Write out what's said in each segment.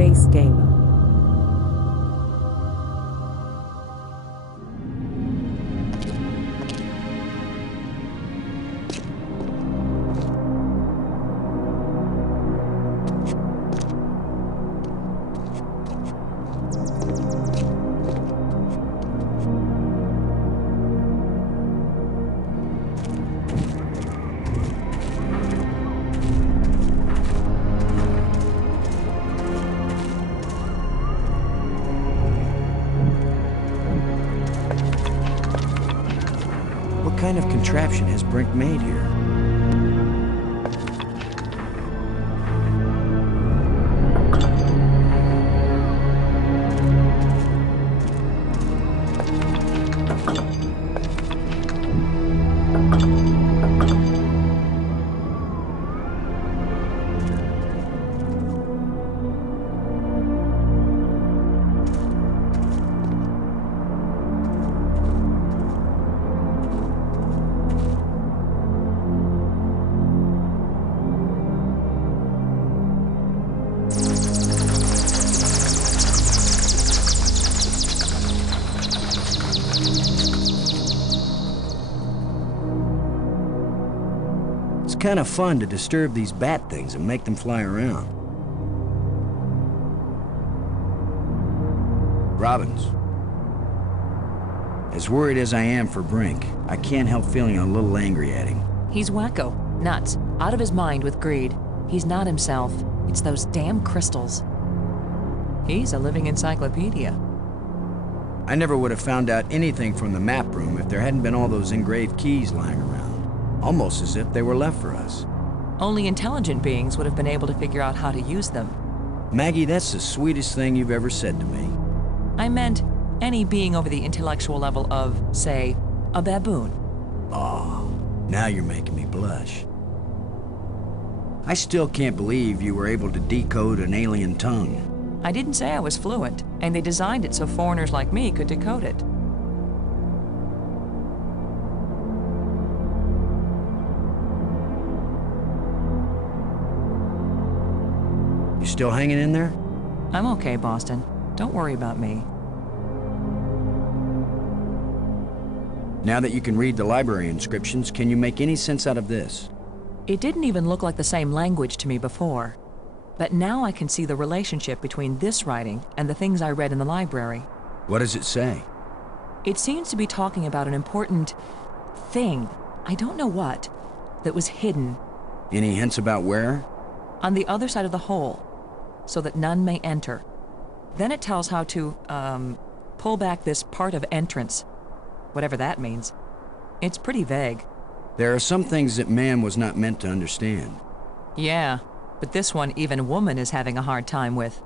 Space Gamer. What kind of contraption has Brink made here? It's kind of fun to disturb these bat things and make them fly around. Robbins. As worried as I am for Brink, I can't help feeling a little angry at him. He's wacko, nuts, out of his mind with greed. He's not himself. It's those damn crystals. He's a living encyclopedia. I never would have found out anything from the map room if there hadn't been all those engraved keys lying around. Almost as if they were left for us. Only intelligent beings would have been able to figure out how to use them. Maggie, that's the sweetest thing you've ever said to me. I meant any being over the intellectual level of, say, a baboon. Oh, now you're making me blush. I still can't believe you were able to decode an alien tongue. I didn't say I was fluent, and they designed it so foreigners like me could decode it. You still hanging in there? I'm okay, Boston. Don't worry about me. Now that you can read the library inscriptions, can you make any sense out of this? It didn't even look like the same language to me before. But now I can see the relationship between this writing and the things I read in the library. What does it say? It seems to be talking about an important thing, I don't know what, that was hidden. Any hints about where? On the other side of the hole, so that none may enter. Then it tells how to, pull back this part of entrance, whatever that means. It's pretty vague. There are some things that man was not meant to understand. Yeah, but this one even woman is having a hard time with.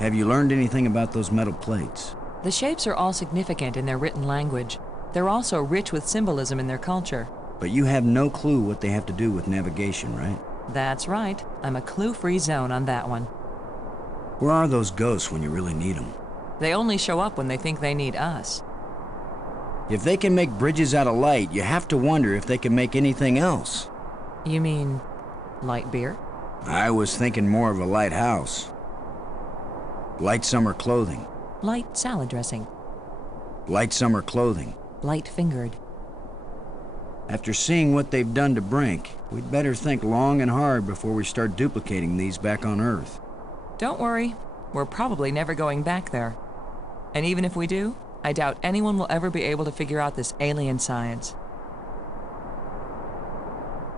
Have you learned anything about those metal plates? The shapes are all significant in their written language. They're also rich with symbolism in their culture. But you have no clue what they have to do with navigation, right? That's right. I'm a clue-free zone on that one. Where are those ghosts when you really need them? They only show up when they think they need us. If they can make bridges out of light, you have to wonder if they can make anything else. You mean light beer? I was thinking more of a lighthouse. Light summer clothing. Light salad dressing. Light summer clothing. Light-fingered. After seeing what they've done to Brink, we'd better think long and hard before we start duplicating these back on Earth. Don't worry, we're probably never going back there. And even if we do, I doubt anyone will ever be able to figure out this alien science.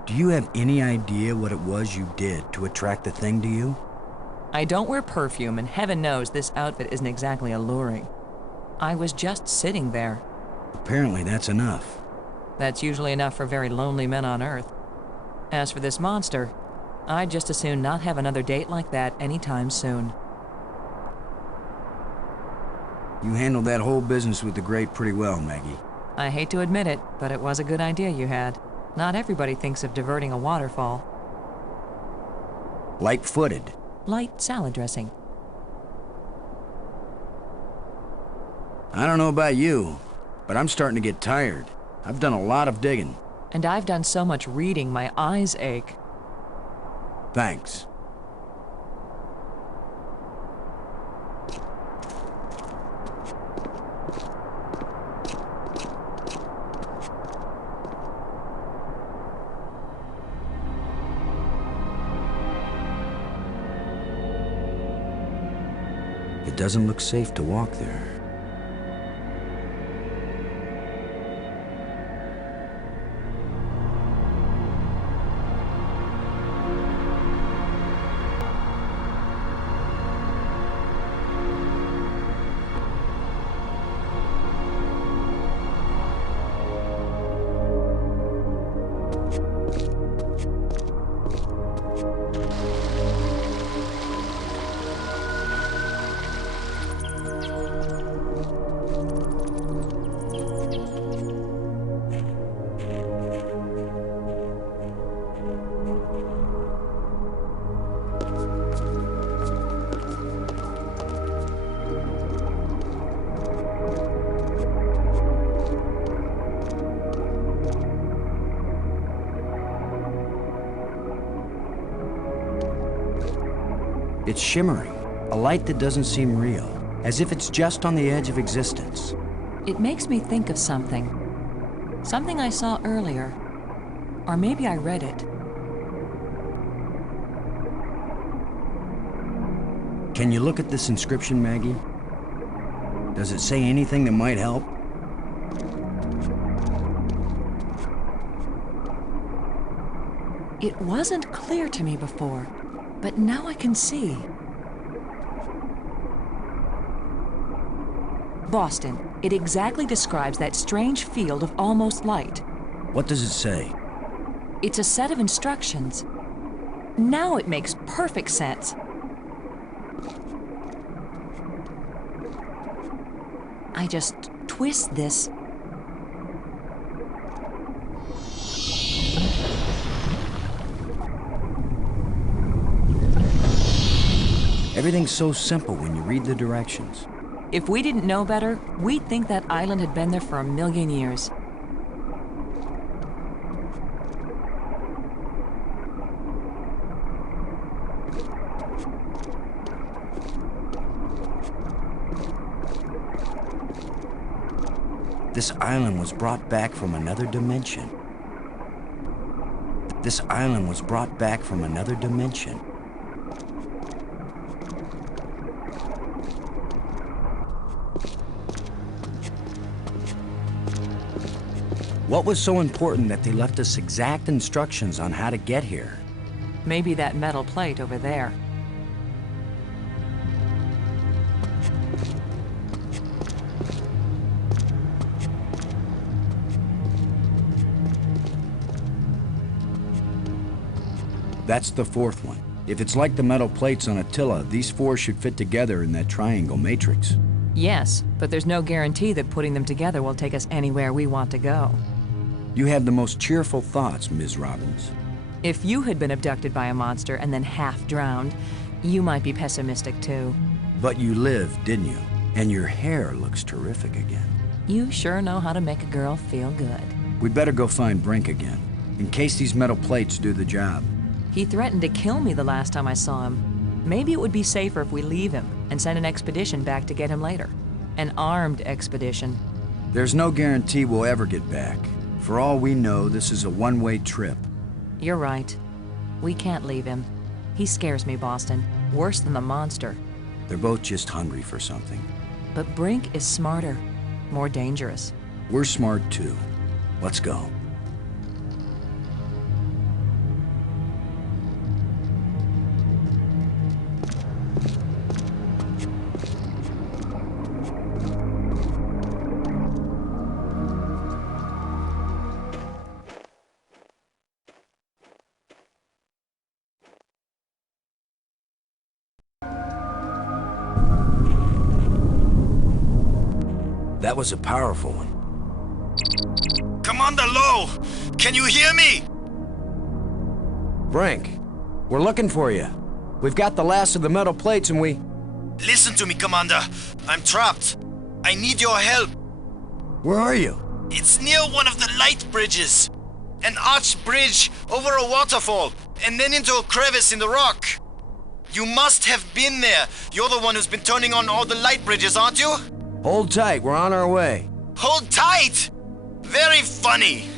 Do you have any idea what it was you did to attract the thing to you? I don't wear perfume, and heaven knows this outfit isn't exactly alluring. I was just sitting there. Apparently that's enough. That's usually enough for very lonely men on Earth. As for this monster, I'd just as soon not have another date like that anytime soon. You handled that whole business with the grate pretty well, Maggie. I hate to admit it, but it was a good idea you had. Not everybody thinks of diverting a waterfall. Light-footed. Light salad dressing. I don't know about you, but I'm starting to get tired. I've done a lot of digging. And I've done so much reading, my eyes ache. Thanks. It doesn't look safe to walk there. It's shimmering, a light that doesn't seem real, as if it's just on the edge of existence. It makes me think of something. Something I saw earlier. Or maybe I read it. Can you look at this inscription, Maggie? Does it say anything that might help? It wasn't clear to me before, but now I can see. Boston. It exactly describes that strange field of almost light. What does it say? It's a set of instructions. Now it makes perfect sense. I just twist this. Everything's so simple when you read the directions. If we didn't know better, we'd think that island had been there for 1,000,000 years. This island was brought back from another dimension. This island was brought back from another dimension. What was so important that they left us exact instructions on how to get here? Maybe that metal plate over there. That's the fourth one. If it's like the metal plates on Attila, these four should fit together in that triangle matrix. Yes, but there's no guarantee that putting them together will take us anywhere we want to go. You have the most cheerful thoughts, Ms. Robbins. If you had been abducted by a monster and then half drowned, you might be pessimistic too. But you lived, didn't you? And your hair looks terrific again. You sure know how to make a girl feel good. We'd better go find Brink again, in case these metal plates do the job. He threatened to kill me the last time I saw him. Maybe it would be safer if we leave him and send an expedition back to get him later. An armed expedition. There's no guarantee we'll ever get back. For all we know, this is a one-way trip. You're right. We can't leave him. He scares me, Boston. Worse than the monster. They're both just hungry for something. But Brink is smarter. More dangerous. We're smart too. Let's go. That was a powerful one. Commander Lowe! Can you hear me? Brink, we're looking for you. We've got the last of the metal plates and we... Listen to me, Commander. I'm trapped. I need your help. Where are you? It's near one of the light bridges. An arched bridge over a waterfall, and then into a crevice in the rock. You must have been there. You're the one who's been turning on all the light bridges, aren't you? Hold tight, we're on our way. Hold tight! Very funny.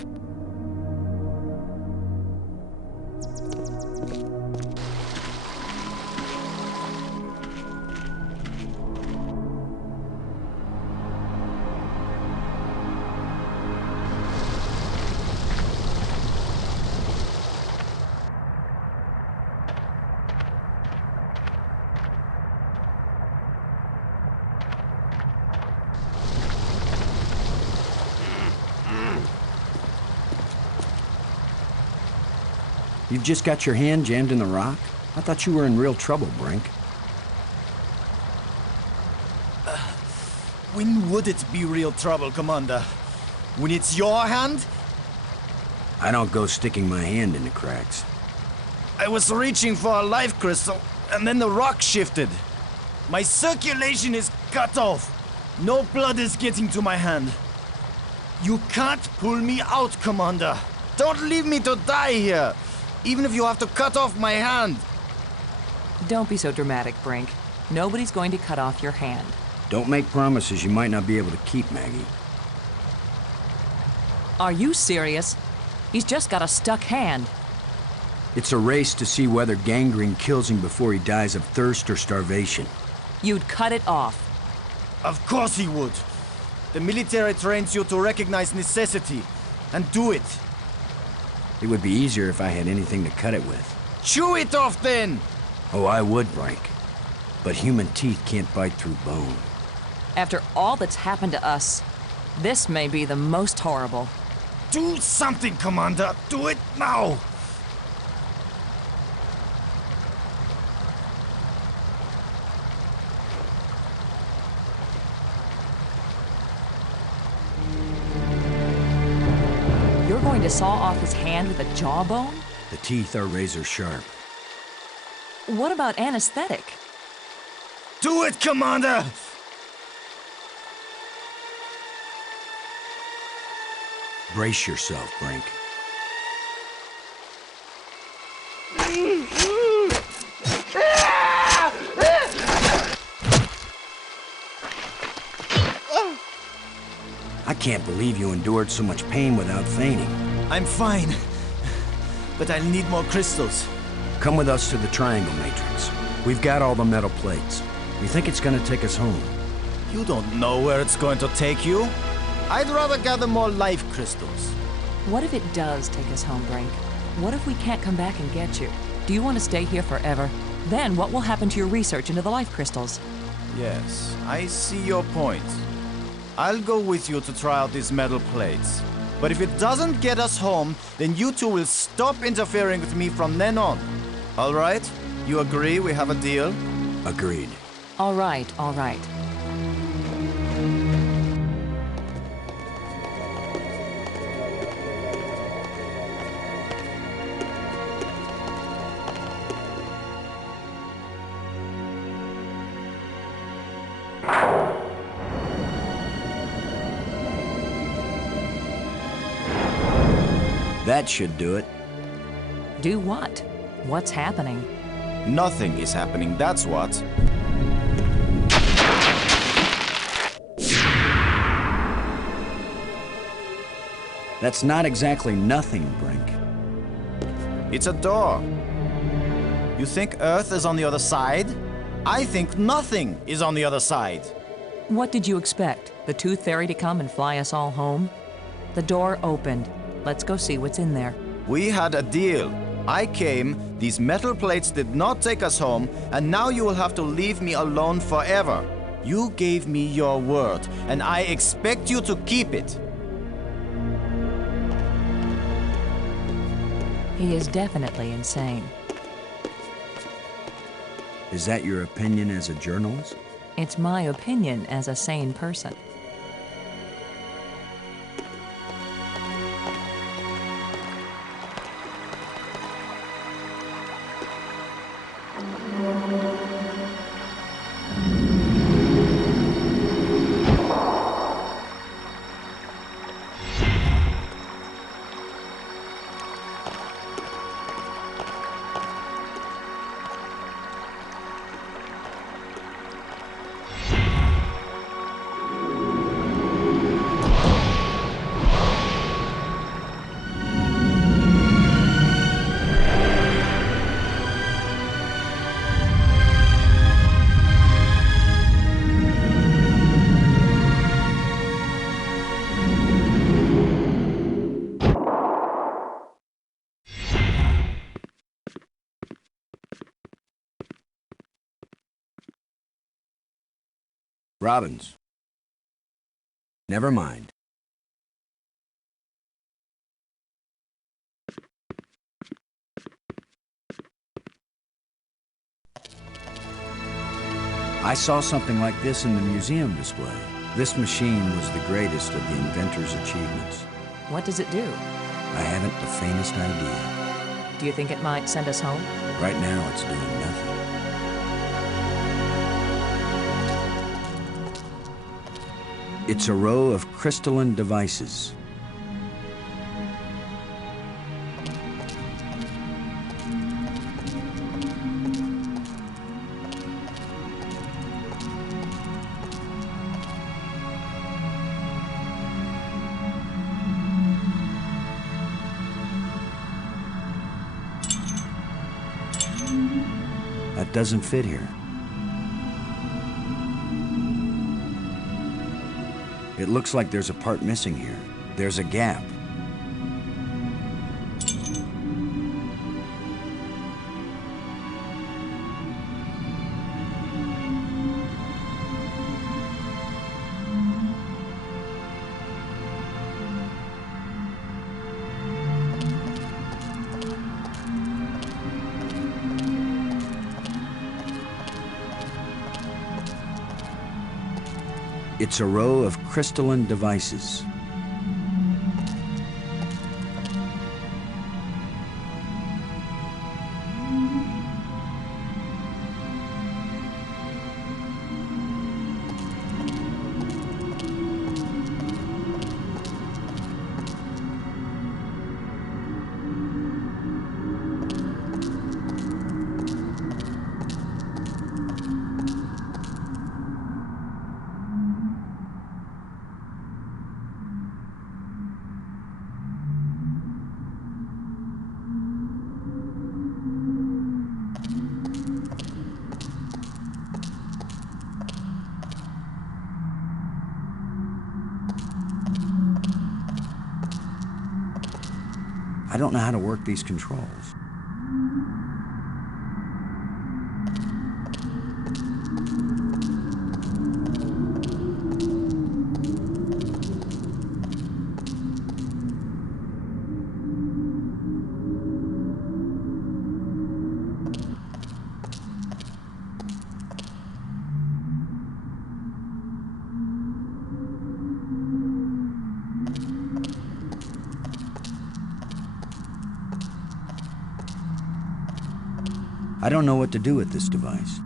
You've just got your hand jammed in the rock? I thought you were in real trouble, Brink. When would it be real trouble, Commander? When it's your hand? I don't go sticking my hand in the cracks. I was reaching for a life crystal, and then the rock shifted. My circulation is cut off. No blood is getting to my hand. You can't pull me out, Commander. Don't leave me to die here, even if you have to cut off my hand. Don't be so dramatic, Brink. Nobody's going to cut off your hand. Don't make promises you might not be able to keep, Maggie. Are you serious? He's just got a stuck hand. It's a race to see whether gangrene kills him before he dies of thirst or starvation. You'd cut it off. Of course he would. The military trains you to recognize necessity and do it. It would be easier if I had anything to cut it with. Chew it off then! Oh, I would, Brink. But human teeth can't bite through bone. After all that's happened to us, this may be the most horrible. Do something, Commander! Do it now! You're going to saw off his hand with a jawbone? The teeth are razor sharp. What about anesthetic? Do it, Commander! Brace yourself, Brink. I can't believe you endured so much pain without fainting. I'm fine, but I'll need more crystals. Come with us to the Triangle Matrix. We've got all the metal plates. You think it's gonna take us home? You don't know where it's going to take you. I'd rather gather more life crystals. What if it does take us home, Brink? What if we can't come back and get you? Do you want to stay here forever? Then what will happen to your research into the life crystals? Yes, I see your point. I'll go with you to try out these metal plates. But if it doesn't get us home, then you two will stop interfering with me from then on. All right? You agree we have a deal? Agreed. All right, all right. That should do it. Do what? What's happening? Nothing is happening, that's what. That's not exactly nothing, Brink. It's a door. You think Earth is on the other side? I think nothing is on the other side. What did you expect? The Tooth Fairy to come and fly us all home? The door opened. Let's go see what's in there. We had a deal. I came, these metal plates did not take us home, and now you will have to leave me alone forever. You gave me your word, and I expect you to keep it. He is definitely insane. Is that your opinion as a journalist? It's my opinion as a sane person. Robbins. Never mind. I saw something like this in the museum display. This machine was the greatest of the inventor's achievements. What does it do? I haven't the faintest idea. Do you think it might send us home? Right now, it's doing nothing. It's a row of crystalline devices. That doesn't fit here. It looks like there's a part missing here. There's a gap. It's a row of crystalline devices. I don't know how to work these controls. I don't know what to do with this device.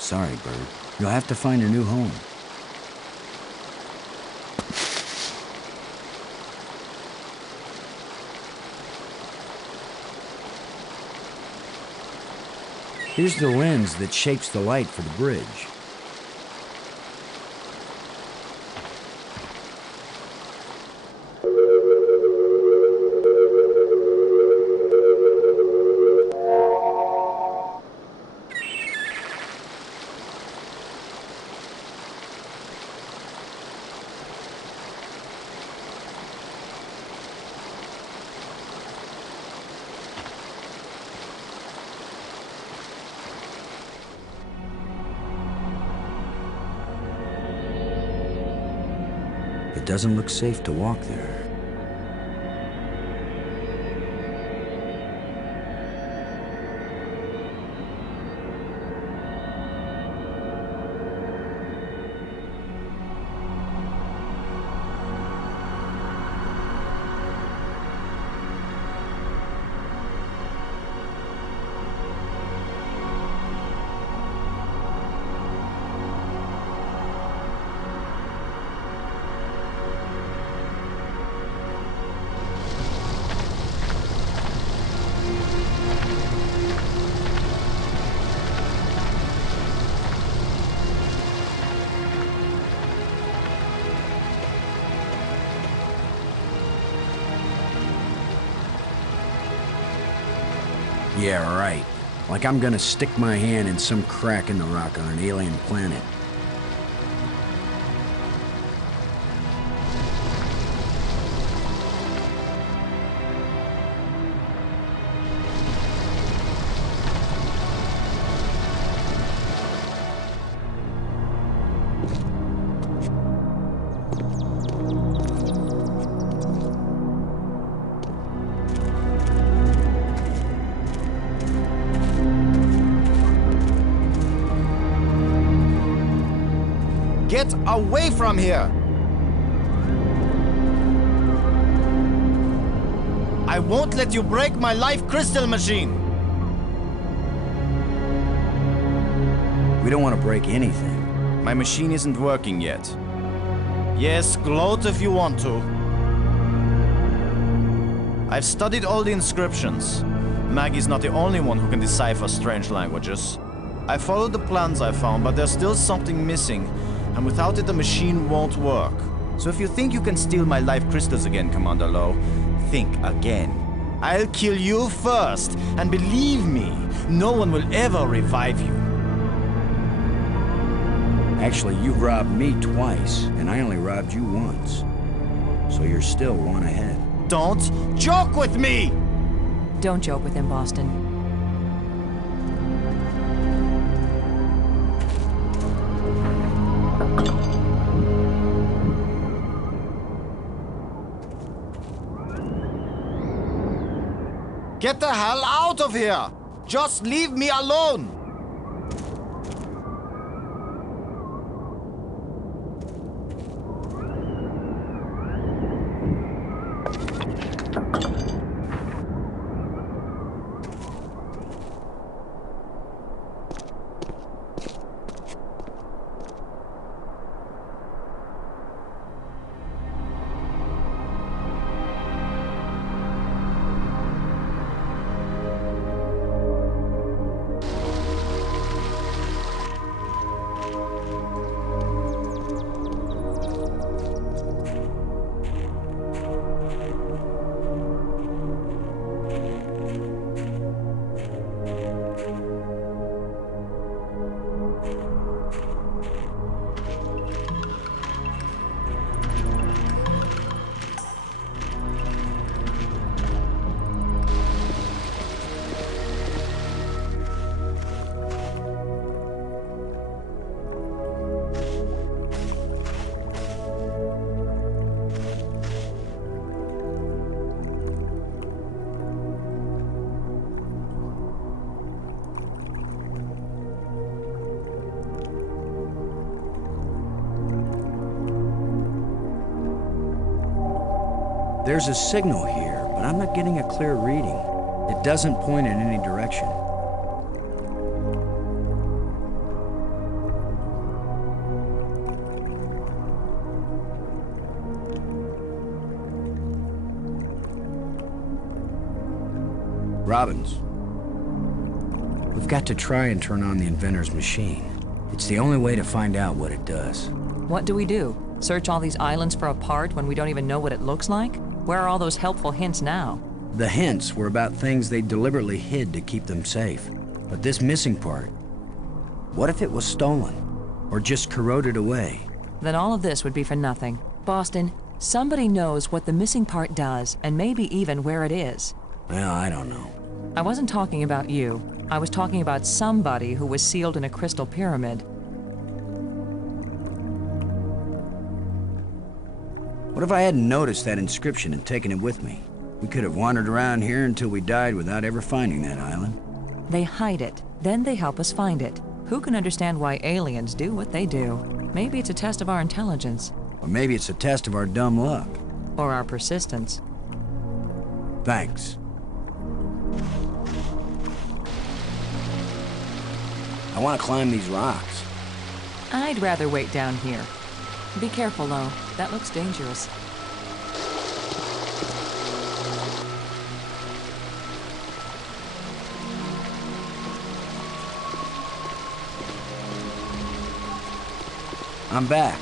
Sorry, Bird. You'll have to find a new home. Here's the lens that shapes the light for the bridge. It doesn't look safe to walk there. Yeah, right. Like I'm gonna stick my hand in some crack in the rock on an alien planet. Get away from here! I won't let you break my life crystal machine! We don't want to break anything. My machine isn't working yet. Yes, gloat if you want to. I've studied all the inscriptions. Maggie's not the only one who can decipher strange languages. I followed the plans I found, but there's still something missing, and without it the machine won't work. So if you think you can steal my life crystals again, Commander Lowe, think again. I'll kill you first, and believe me, no one will ever revive you. Actually, you robbed me twice, and I only robbed you once. So you're still one ahead. Don't joke with me! Don't joke with him, Boston. Get the hell out of here! Just leave me alone! There's a signal here, but I'm not getting a clear reading. It doesn't point in any direction. Robbins, we've got to try and turn on the inventor's machine. It's the only way to find out what it does. What do we do? Search all these islands for a part when we don't even know what it looks like? Where are all those helpful hints now? The hints were about things they deliberately hid to keep them safe. But this missing part, what if it was stolen? Or just corroded away? Then all of this would be for nothing. Boston, somebody knows what the missing part does, and maybe even where it is. Well, I don't know. I wasn't talking about you. I was talking about somebody who was sealed in a crystal pyramid. What if I hadn't noticed that inscription and taken it with me? We could have wandered around here until we died without ever finding that island. They hide it, then they help us find it. Who can understand why aliens do what they do? Maybe it's a test of our intelligence. Or maybe it's a test of our dumb luck. Or our persistence. Thanks. I want to climb these rocks. I'd rather wait down here. Be careful, though. That looks dangerous. I'm back.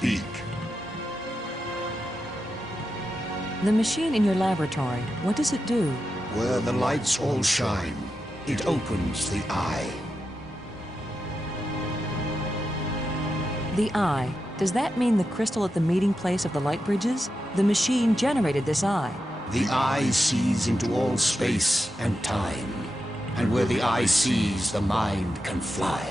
speak. The machine in your laboratory, what does it do? Where the lights all shine, it opens the eye. The eye. Does that mean the crystal at the meeting place of the light bridges? The machine generated this eye. The eye sees into all space and time. And where the eye sees, the mind can fly.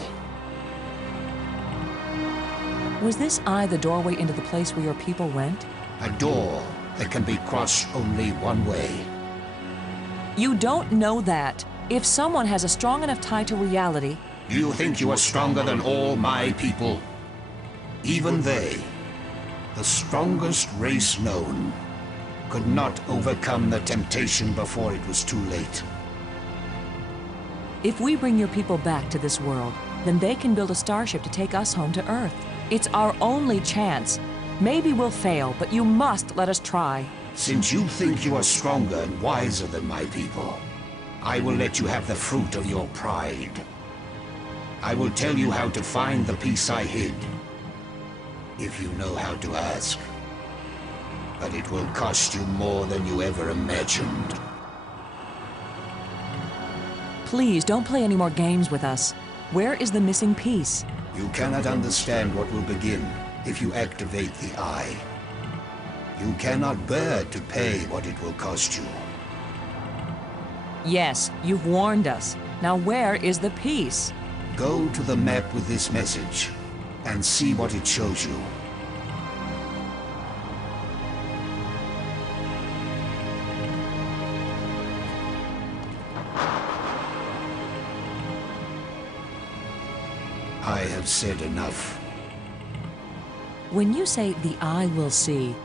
Was this eye the doorway into the place where your people went? A door that can be crossed only one way. You don't know that. If someone has a strong enough tie to reality... Do you think you are stronger than all my people? Even they, the strongest race known, could not overcome the temptation before it was too late. If we bring your people back to this world, then they can build a starship to take us home to Earth. It's our only chance. Maybe we'll fail, but you must let us try. Since you think you are stronger and wiser than my people, I will let you have the fruit of your pride. I will tell you how to find the piece I hid, if you know how to ask. But it will cost you more than you ever imagined. Please, don't play any more games with us. Where is the missing piece? You cannot understand what will begin if you activate the eye. You cannot bear to pay what it will cost you. Yes, you've warned us. Now where is the piece? Go to the map with this message and see what it shows you. I have said enough. When you say the eye will see,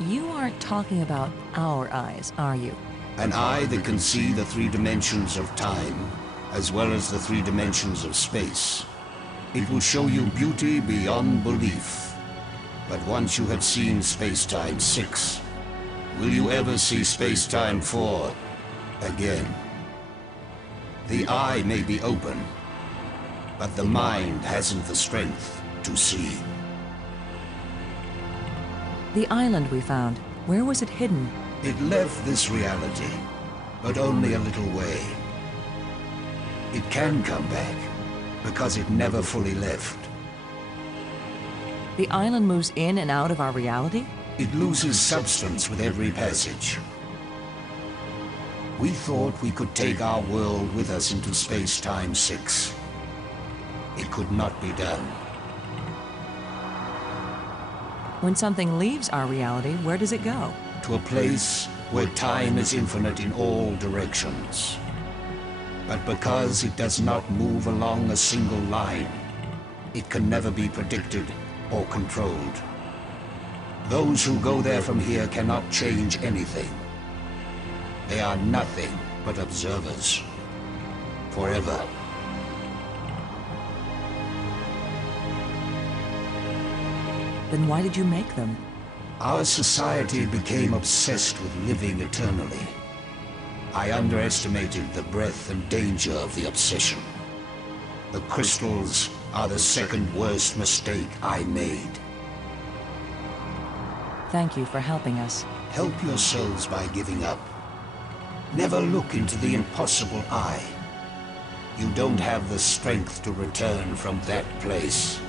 you aren't talking about our eyes, are you? An eye that can see the 3 dimensions of time, as well as the 3 dimensions of space. It will show you beauty beyond belief. But once you have seen Space-Time 6, will you ever see Space-Time 4 again? The eye may be open, but the mind hasn't the strength to see. The island we found, where was it hidden? It left this reality, but only a little way. It can come back, because it never fully left. The island moves in and out of our reality? It loses substance with every passage. We thought we could take our world with us into Space-Time 6. It could not be done. When something leaves our reality, where does it go? To a place where time is infinite in all directions. But because it does not move along a single line, it can never be predicted or controlled. Those who go there from here cannot change anything. They are nothing but observers. Forever. Then why did you make them? Our society became obsessed with living eternally. I underestimated the breadth and danger of the obsession. The crystals are the second worst mistake I made. Thank you for helping us. Help yourselves by giving up. Never look into the impossible eye. You don't have the strength to return from that place.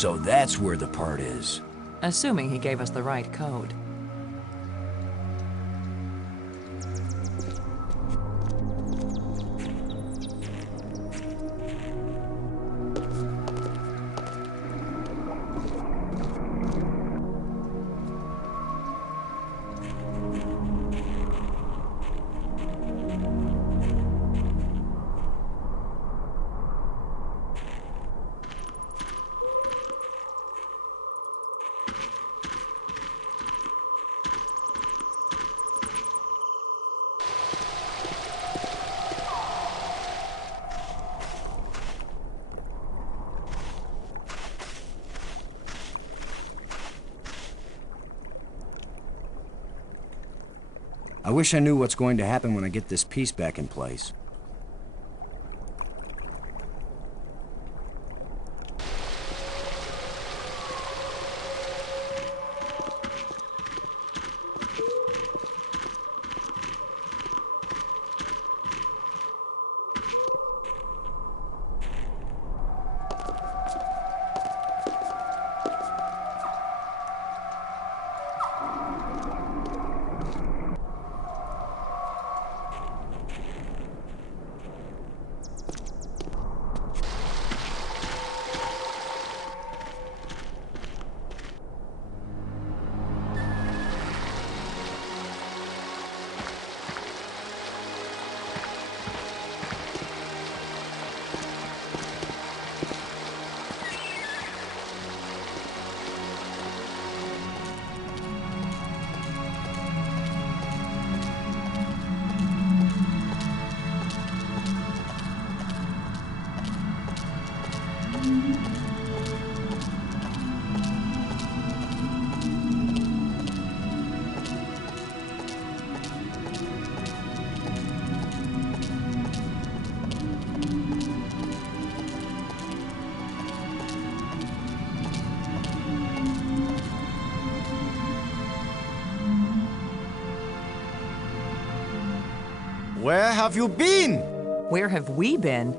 So that's where the part is. Assuming he gave us the right code. I wish I knew what's going to happen when I get this piece back in place. Where have you been? Where have we been?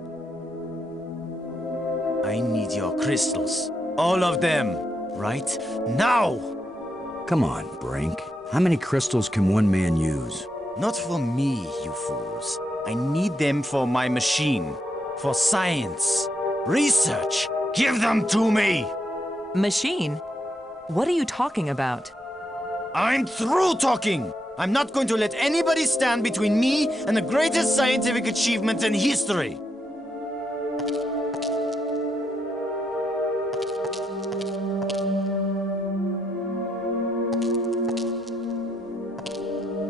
I need your crystals. All of them. Right now! Come on, Brink. How many crystals can one man use? Not for me, you fools. I need them for my machine. For science. Research. Give them to me! Machine? What are you talking about? I'm through talking! I'm not going to let anybody stand between me and the greatest scientific achievement in history!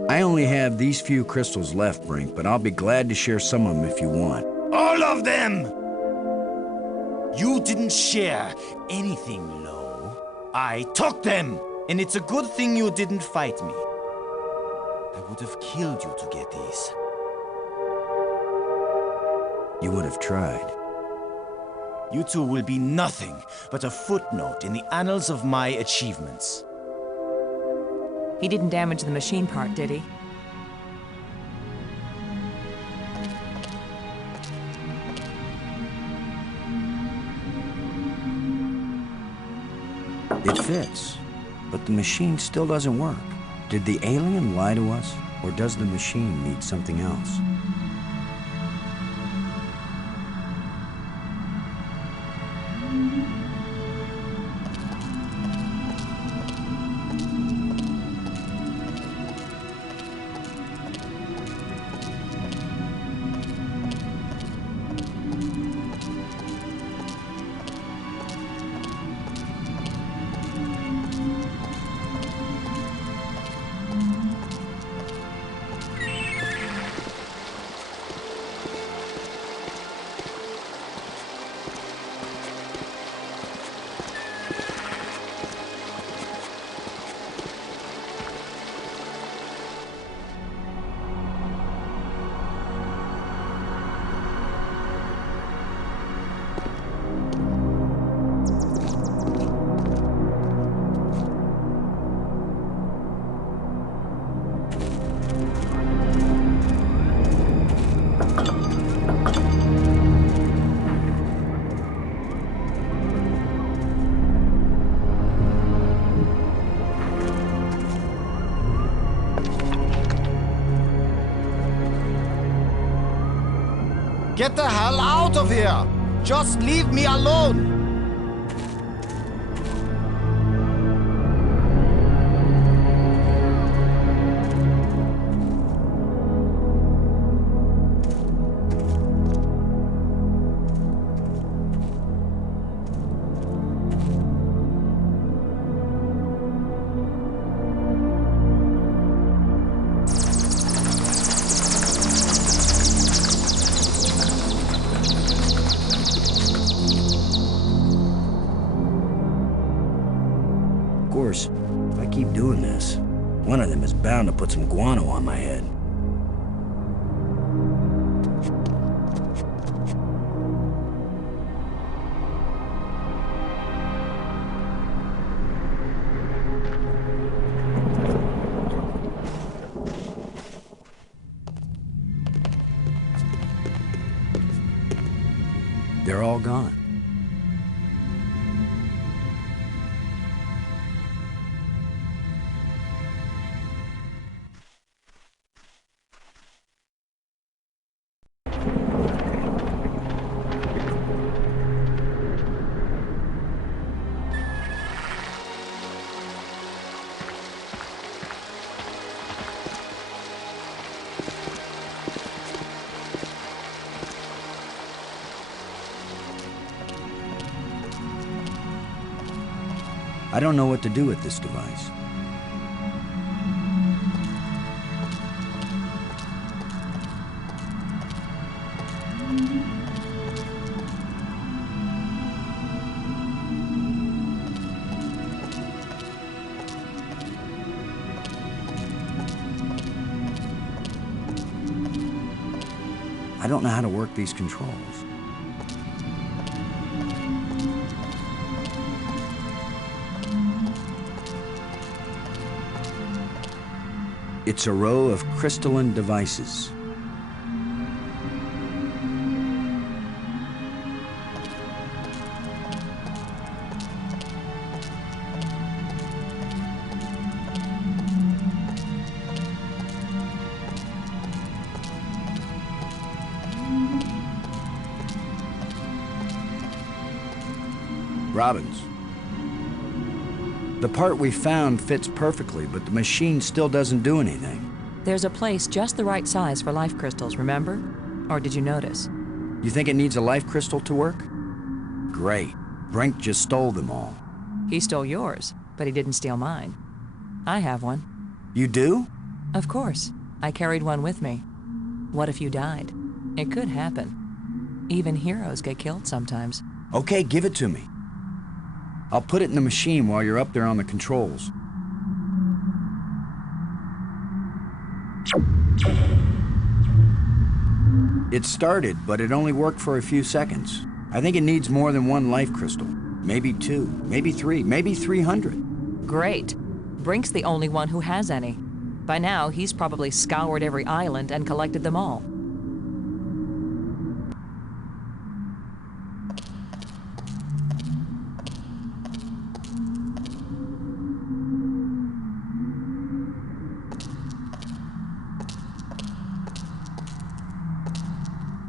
I only have these few crystals left, Brink, but I'll be glad to share some of them if you want. All of them! You didn't share anything, Lo. I took them! And it's a good thing you didn't fight me. I would have killed you to get these. You would have tried. You two will be nothing but a footnote in the annals of my achievements. He didn't damage the machine part, did he? It fits, but the machine still doesn't work. Did the alien lie to us, or does the machine need something else? Get the hell out of here! Just leave me alone! Of course, if I keep doing this, one of them is bound to put some guano on my head. They're all gone. I don't know what to do with this device. I don't know how to work these controls. It's a row of crystalline devices. Robbins. The part we found fits perfectly, but the machine still doesn't do anything. There's a place just the right size for life crystals, remember? Or did you notice? You think it needs a life crystal to work? Great. Brink just stole them all. He stole yours, but he didn't steal mine. I have one. You do? Of course. I carried one with me. What if you died? It could happen. Even heroes get killed sometimes. Okay, give it to me. I'll put it in the machine while you're up there on the controls. It started, but it only worked for a few seconds. I think it needs more than one life crystal. Maybe 2, maybe 3, maybe 300. Great. Brink's the only one who has any. By now, he's probably scoured every island and collected them all.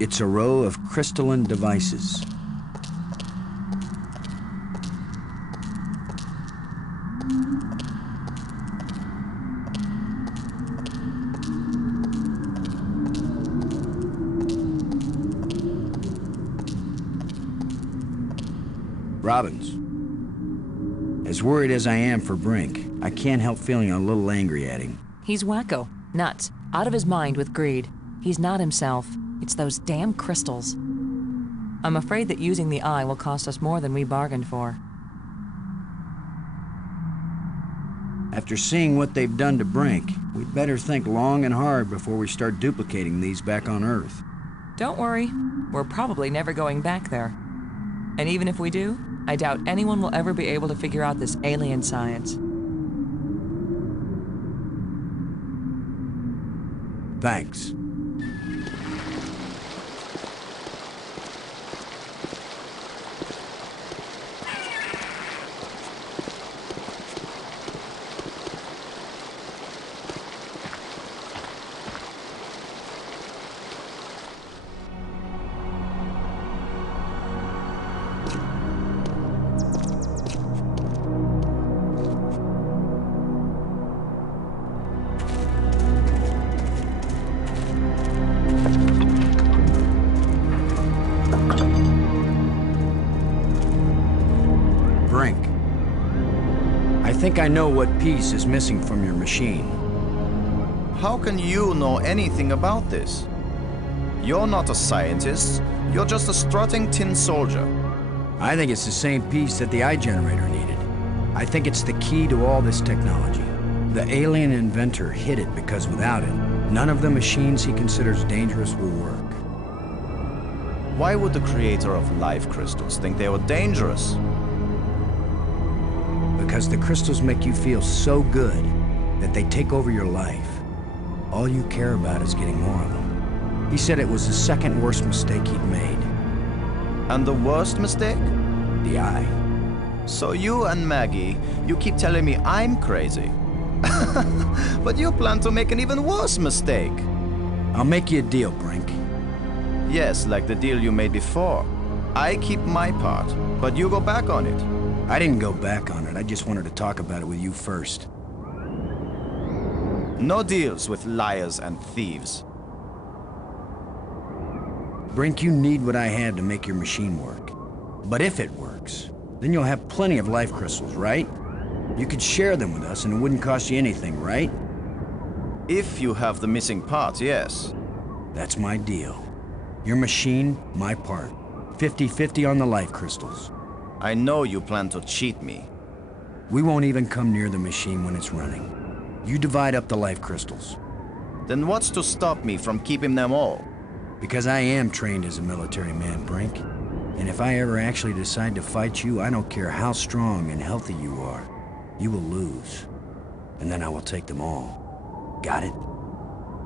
It's a row of crystalline devices. Robbins. As worried as I am for Brink, I can't help feeling a little angry at him. He's wacko, nuts, out of his mind with greed. He's not himself. It's those damn crystals. I'm afraid that using the eye will cost us more than we bargained for. After seeing what they've done to Brink, we'd better think long and hard before we start duplicating these back on Earth. Don't worry, we're probably never going back there. And even if we do, I doubt anyone will ever be able to figure out this alien science. Thanks. think I know what piece is missing from your machine. How can you know anything about this? You're not a scientist. You're just a strutting tin soldier. I think it's the same piece that the eye generator needed. I think it's the key to all this technology. The alien inventor hid it because without it, none of the machines he considers dangerous will work. Why would the creator of life crystals think they were dangerous? Because the crystals make you feel so good that they take over your life. All you care about is getting more of them. He said it was the second worst mistake he'd made. And the worst mistake? The eye. So you and Maggie, you keep telling me I'm crazy. But you plan to make an even worse mistake. I'll make you a deal, Brink. Yes, like the deal you made before. I keep my part, but you go back on it. I didn't go back on it. I just wanted to talk about it with you first. No deals with liars and thieves. Brink, you need what I had to make your machine work. But if it works, then you'll have plenty of life crystals, right? You could share them with us and it wouldn't cost you anything, right? If you have the missing part, yes. That's my deal. Your machine, my part. 50-50 on the life crystals. I know you plan to cheat me. We won't even come near the machine when it's running. You divide up the life crystals. Then what's to stop me from keeping them all? Because I am trained as a military man, Brink. And if I ever actually decide to fight you, I don't care how strong and healthy you are. You will lose. And then I will take them all. Got it?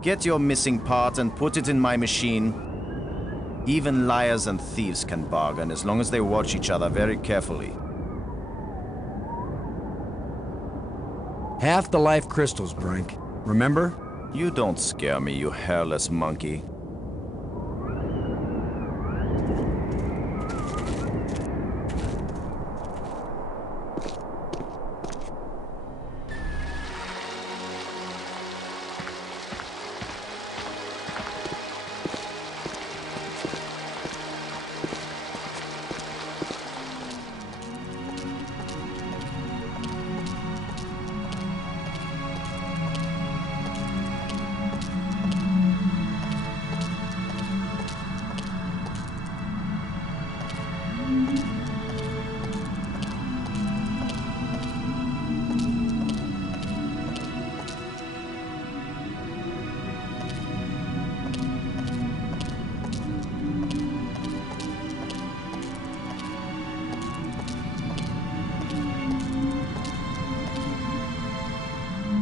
Get your missing part and put it in my machine. Even liars and thieves can bargain as long as they watch each other very carefully. Half the life crystals, Brink. Remember? You don't scare me, you hairless monkey.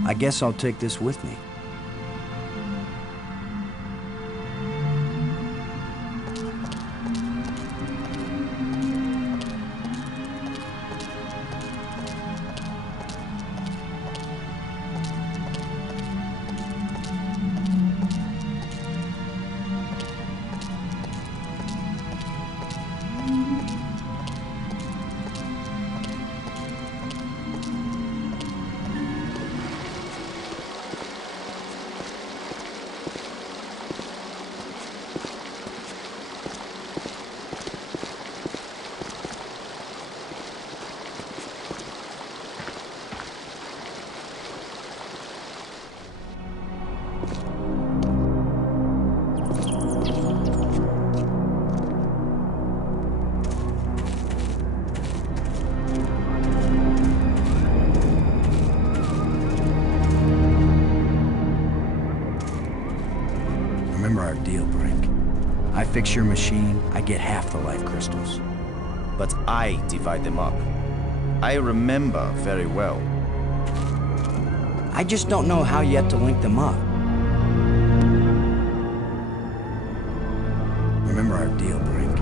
I guess I'll take this with me. Remember our deal, Brink. I fix your machine, I get half the life crystals. But I divide them up. I remember very well. I just don't know how yet to link them up. Remember our deal, Brink.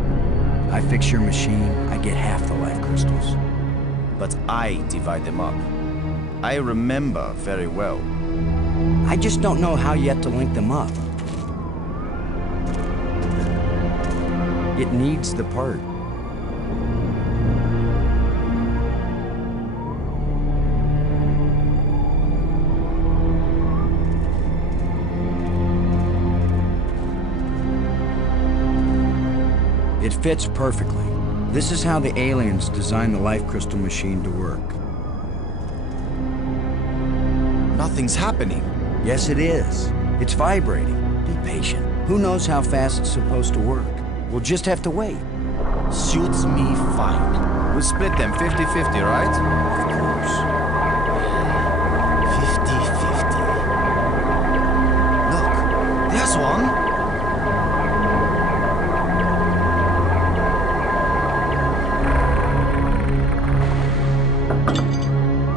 I fix your machine, I get half the life crystals. But I divide them up. I remember very well. I just don't know how yet to link them up. It needs the part. It fits perfectly. This is how the aliens designed the life crystal machine to work. Nothing's happening. Yes, it is. It's vibrating. Be patient. Who knows how fast it's supposed to work? We'll just have to wait. Suits me fine. We'll split them 50-50, right? Of course. 50-50. Look, there's one.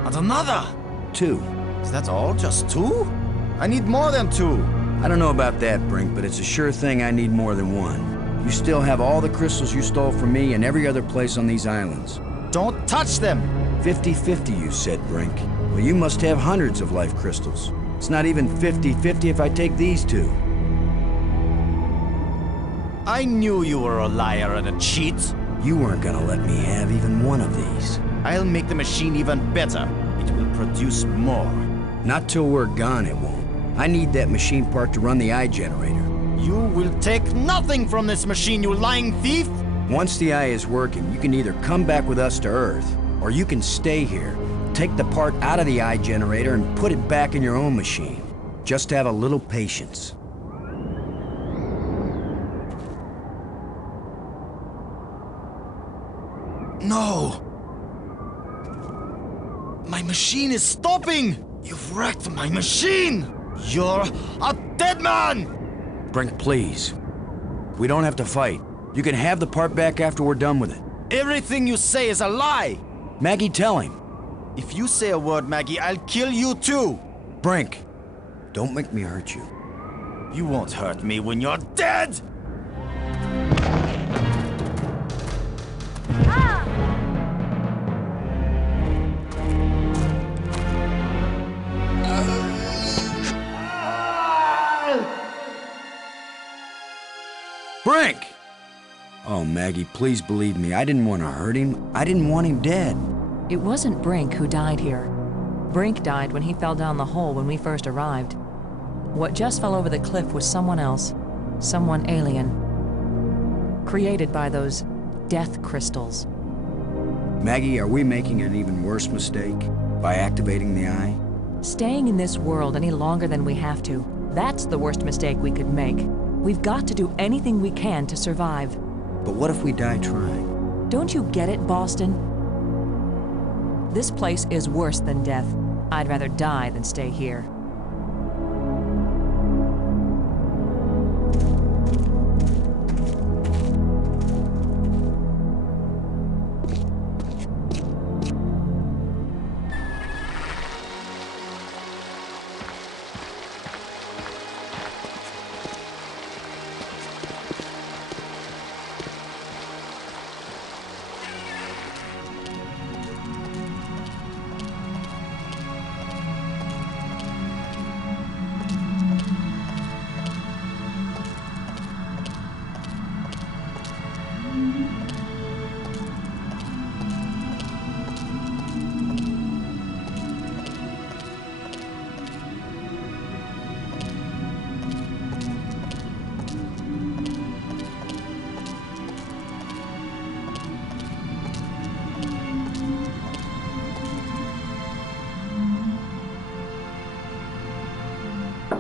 And another. 2. Is that all? Just 2? I need more than 2. I don't know about that, Brink, but it's a sure thing I need more than 1. You still have all the crystals you stole from me and every other place on these islands. Don't touch them. 50-50, you said, Brink. Well, you must have hundreds of life crystals. It's not even 50-50 if I take these 2. I knew you were a liar and a cheat. You weren't gonna let me have even one of these. I'll make the machine even better. It will produce more. Not till we're gone, it won't. I need that machine part to run the eye generator. You will take nothing from this machine, you lying thief! Once the eye is working, you can either come back with us to Earth, or you can stay here, take the part out of the eye generator and put it back in your own machine. Just have a little patience. No! My machine is stopping! You've wrecked my machine! You're a dead man! Brink, please. We don't have to fight. You can have the part back after we're done with it. Everything you say is a lie! Maggie, tell him. If you say a word, Maggie, I'll kill you too! Brink, don't make me hurt you. You won't hurt me when you're dead! Brink! Oh, Maggie, please believe me. I didn't want to hurt him. I didn't want him dead. It wasn't Brink who died here. Brink died when he fell down the hole when we first arrived. What just fell over the cliff was someone else. Someone alien. Created by those death crystals. Maggie, are we making an even worse mistake by activating the eye? Staying in this world any longer than we have to, that's the worst mistake we could make. We've got to do anything we can to survive. But what if we die trying? Don't you get it, Boston? This place is worse than death. I'd rather die than stay here.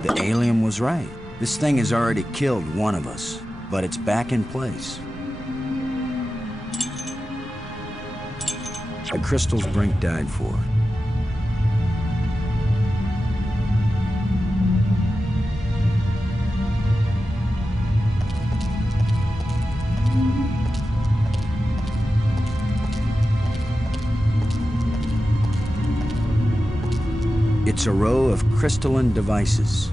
The alien was right. This thing has already killed one of us, but it's back in place. The crystals Brink died for. It's a row of crystalline devices.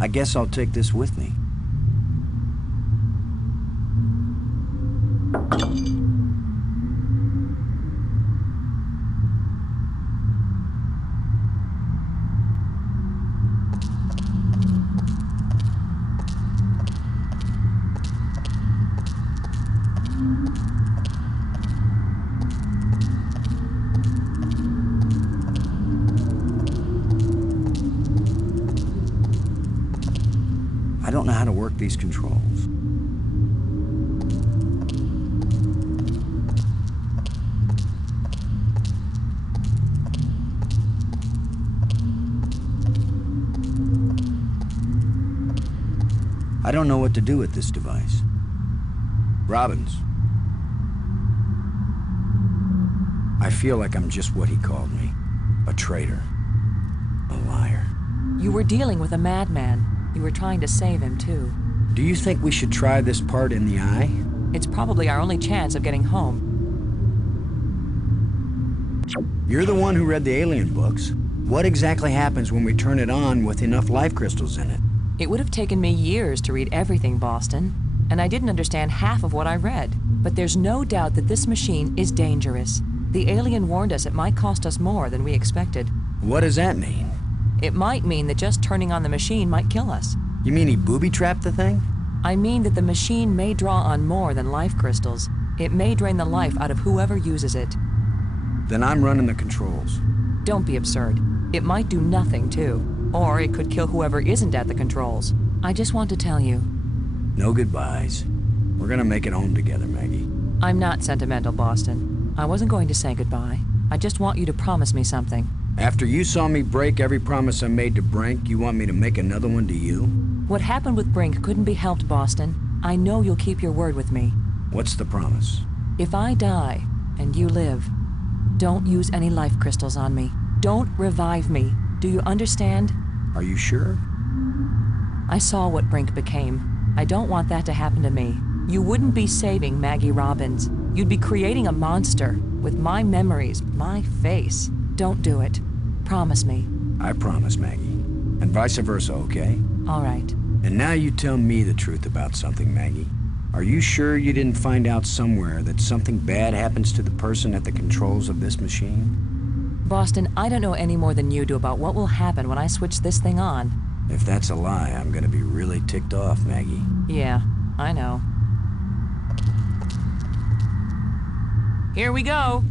I guess I'll take this with me. how to work these controls. I don't know what to do with this device. Robbins. I feel like I'm just what he called me. A traitor. A liar. You were dealing with a madman. You were trying to save him, too. Do you think we should try this part in the eye? It's probably our only chance of getting home. You're the one who read the alien books. What exactly happens when we turn it on with enough life crystals in it? It would have taken me years to read everything, Boston, and I didn't understand half of what I read. But there's no doubt that this machine is dangerous. The alien warned us it might cost us more than we expected. What does that mean? It might mean that just turning on the machine might kill us. You mean he booby-trapped the thing? I mean that the machine may draw on more than life crystals. It may drain the life out of whoever uses it. Then I'm running the controls. Don't be absurd. It might do nothing, too. Or it could kill whoever isn't at the controls. I just want to tell you. No goodbyes. We're gonna make it home together, Maggie. I'm not sentimental, Boston. I wasn't going to say goodbye. I just want you to promise me something. After you saw me break every promise I made to Brink, you want me to make another one to you? What happened with Brink couldn't be helped, Boston. I know you'll keep your word with me. What's the promise? If I die, and you live, don't use any life crystals on me. Don't revive me. Do you understand? Are you sure? I saw what Brink became. I don't want that to happen to me. You wouldn't be saving Maggie Robbins. You'd be creating a monster with my memories, my face. Don't do it. Promise me. I promise, Maggie. And vice versa, okay? All right. And now you tell me the truth about something, Maggie. Are you sure you didn't find out somewhere that something bad happens to the person at the controls of this machine? Boston, I don't know any more than you do about what will happen when I switch this thing on. If that's a lie, I'm gonna be really ticked off, Maggie. Yeah, I know. Here we go.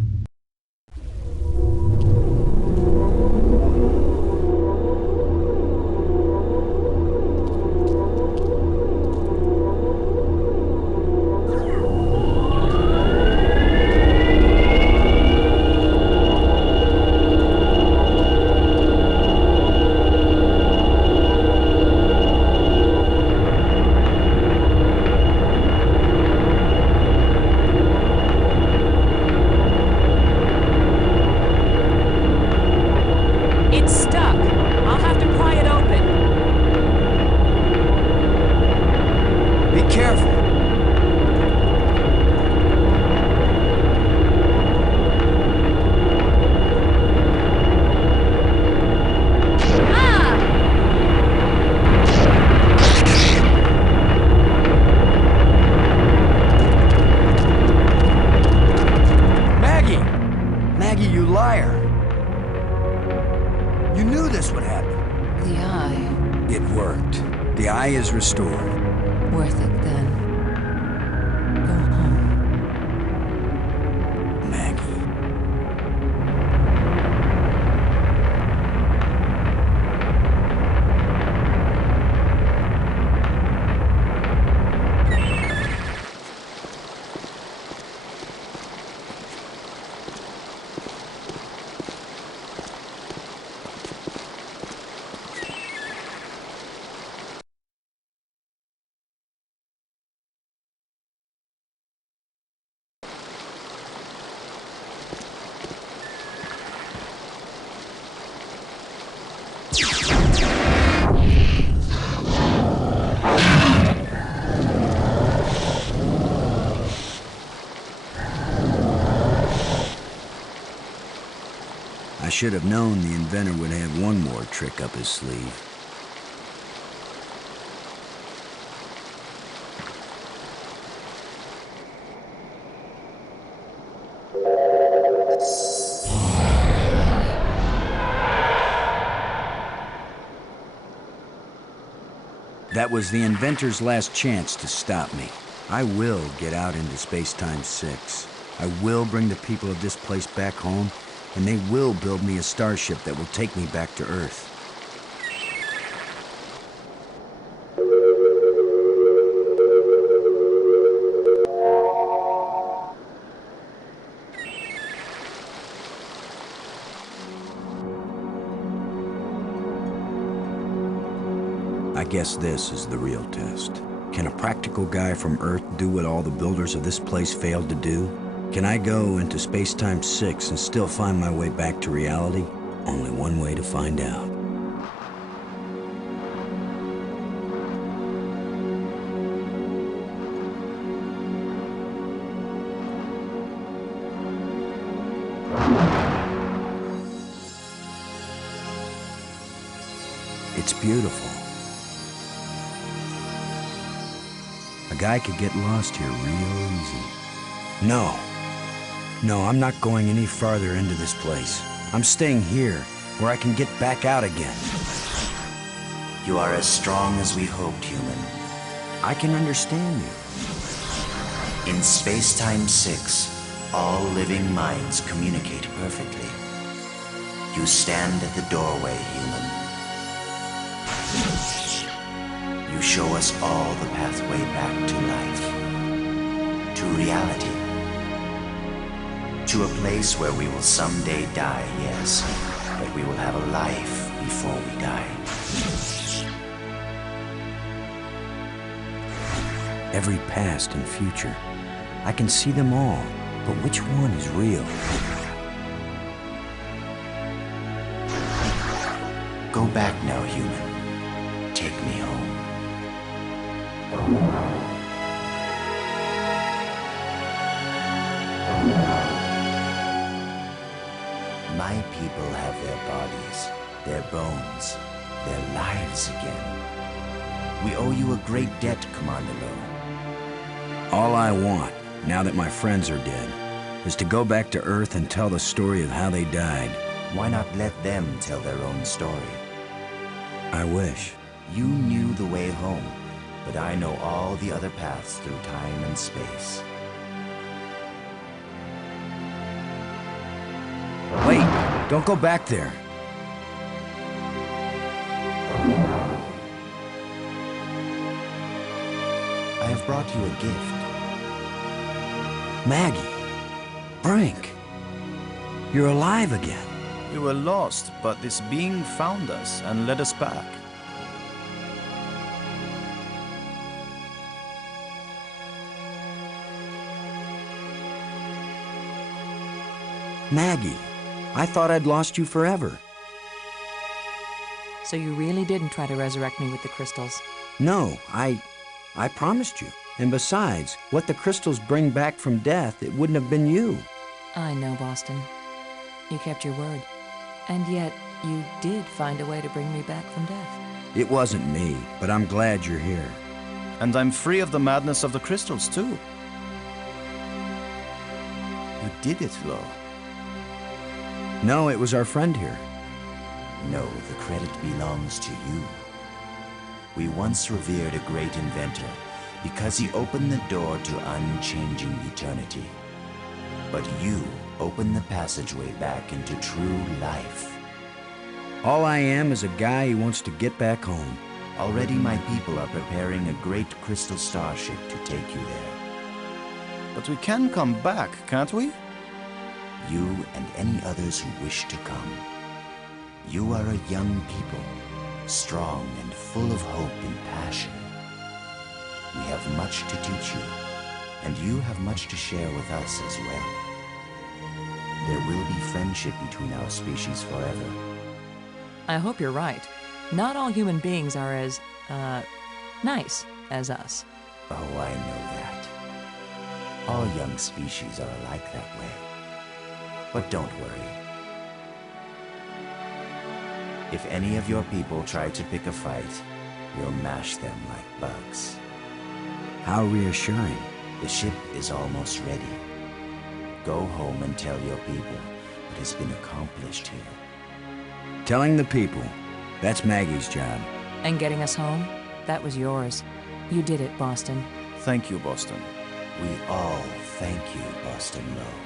Is restored. Worth it, then. Go home. Maggie. I should have known the inventor would have one more trick up his sleeve. That was the inventor's last chance to stop me. I will get out into Space-Time 6. I will bring the people of this place back home, and they will build me a starship that will take me back to Earth. It's stuck. I'll have to pry it open. That was the inventor's last chance to stop me. I will get out into space-time 6. I will bring the people of this place back home, and they will build me a starship that will take me back to Earth. 'Cause guess this is the real test. Can a practical guy from Earth do what all the builders of this place failed to do? Can I go into Space-Time 6 and still find my way back to reality? Only one way to find out. It's beautiful. A guy could get lost here real easy. No, I'm not going any farther into this place. I'm staying here, where I can get back out again. You are as strong as we hoped, human. I can understand you. In Space-Time 6, all living minds communicate perfectly. You stand at the doorway, human. You show us all the pathway back to life, to reality, to a place where we will someday die, yes, but we will have a life before we die. Every past and future, I can see them all, but which one is real? Go back now, human. Take me home. My people have their bodies, their bones, their lives again. We owe you a great debt, Commander Lowe. All I want, now that my friends are dead, is to go back to Earth and tell the story of how they died. Why not let them tell their own story? I wish. You knew the way home, but I know all the other paths through time and space. Wait! Don't go back there! I have brought you a gift. Maggie! Brink! You're alive again! We were lost, but this being found us and led us back. Maggie, I thought I'd lost you forever. So you really didn't try to resurrect me with the crystals? No, I promised you. And besides, what the crystals bring back from death, it wouldn't have been you. I know, Boston. You kept your word. And yet, you did find a way to bring me back from death. It wasn't me, but I'm glad you're here. And I'm free of the madness of the crystals, too. You did it, Lo. No, it was our friend here. No, the credit belongs to you. We once revered a great inventor because he opened the door to unchanging eternity. But you opened the passageway back into true life. All I am is a guy who wants to get back home. Already my people are preparing a great crystal starship to take you there. But we can come back, can't we? You and any others who wish to come. You are a young people, strong and full of hope and passion. We have much to teach you, and you have much to share with us as well. There will be friendship between our species forever. I hope you're right. Not all human beings are as, nice as us. Oh, I know that. All young species are alike that way. But don't worry. If any of your people try to pick a fight, we'll mash them like bugs. How reassuring. The ship is almost ready. Go home and tell your people what has been accomplished here. Telling the people, that's Maggie's job. And getting us home? That was yours. You did it, Boston. Thank you, Boston. We all thank you, Boston Lowe.